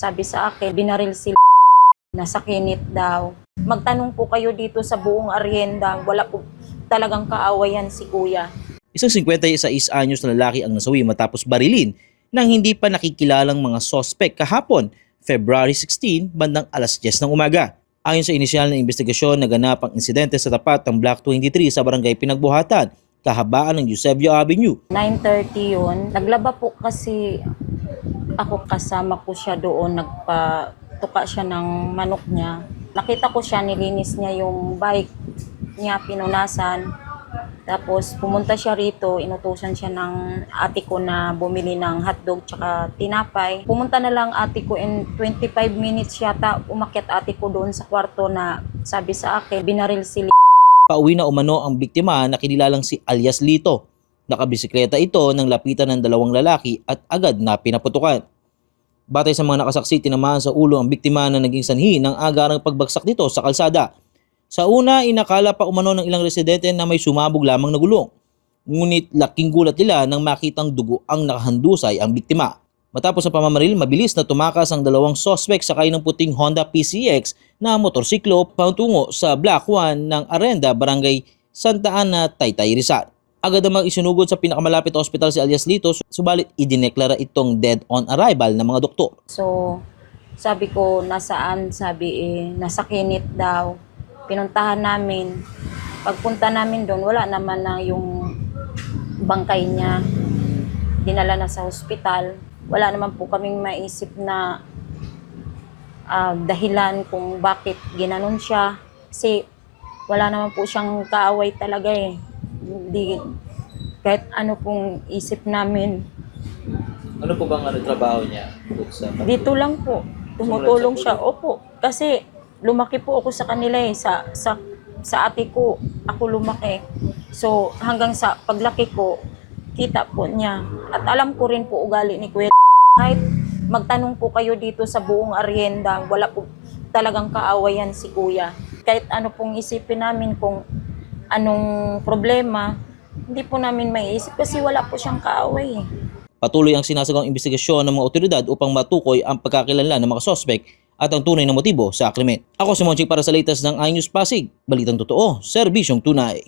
sabi sa akin, binaril si nasa kinit daw. Magtanong po kayo dito sa buong Arienda, wala po talagang kaawayan si kuya. Isang 56 anyos na lalaki ang nasawi matapos barilin ng hindi pa nakikilalang mga sospek kahapon, February 16, bandang alas 10 ng umaga. Ayon sa inisyal na investigasyon, naganap ang insidente sa tapat ng Block 23 sa barangay Pinagbuhatan, kahabaan ng Eusebio Avenue. 9:30 yun. Naglaba po kasi ako, kasama ko siya doon, nagpatuka siya ng manok niya. Nakita ko siya, nilinis niya yung bike niya, pinunasan. Tapos pumunta siya rito, inutusan siya ng ate ko na bumili ng hotdog tsaka tinapay. Pumunta na lang ate ko in 25 minutes yata, umakyat ate ko doon sa kwarto na sabi sa akin, binaril si Pauwi na umano ang biktima na kinilalang si alias Lito. Nakabisikleta ito nang lapitan ng dalawang lalaki at agad na pinaputukan. Batay sa mga nakasaksi, tinamaan sa ulo ang biktima na naging sanhi ng agarang pagbagsak nito sa kalsada. Sa una, inakala pa umano ng ilang residente na may sumabog lamang na gulong. Ngunit laking gulat nila nang makitang dugo ang nakahandusay ang biktima. Matapos ang pamamaril, mabilis na tumakas ang dalawang sospek sakay ng puting Honda PCX na motorsiklo patungo sa Block 1 ng Arienda, Barangay Santa Ana, Taytay, Rizal. Agad namang isinugod sa pinakamalapit na ospital si alias Lito, subalit idineklara itong dead on arrival ng mga doktor. So, sabi ko, nasaan? Sabi nasa kinit daw. Pinuntahan namin. Pagpunta namin doon, wala naman na yung bangkay niya. Dinala na sa ospital. Wala naman po kaming maisip na dahilan kung bakit ginanon siya. Kasi wala naman po siyang kaaway talaga eh. Hindi, kahit ano pong isip namin. Ano po bang trabaho niya? Dito lang po. Tumutulong siya. Opo. Kasi lumaki po ako sa kanila eh. Sa ate ko, ako lumaki. So hanggang sa paglaki ko, kita po niya. At alam ko rin po ugali ni Kuya. Kahit magtanong po kayo dito sa buong Arienda, wala po talagang kaawayan si Kuya. Kahit ano pong isipin namin kung anong problema, hindi po namin maiisip kasi wala po siyang kaaway. Patuloy ang sinasagawang investigasyon ng mga otoridad upang matukoy ang pagkakilanlan ng mga sospek at ang tunay na motibo sa krimen. Ako si Monchik para sa latest ng iNews Pasig. Balitang totoo, serbisyong tunay.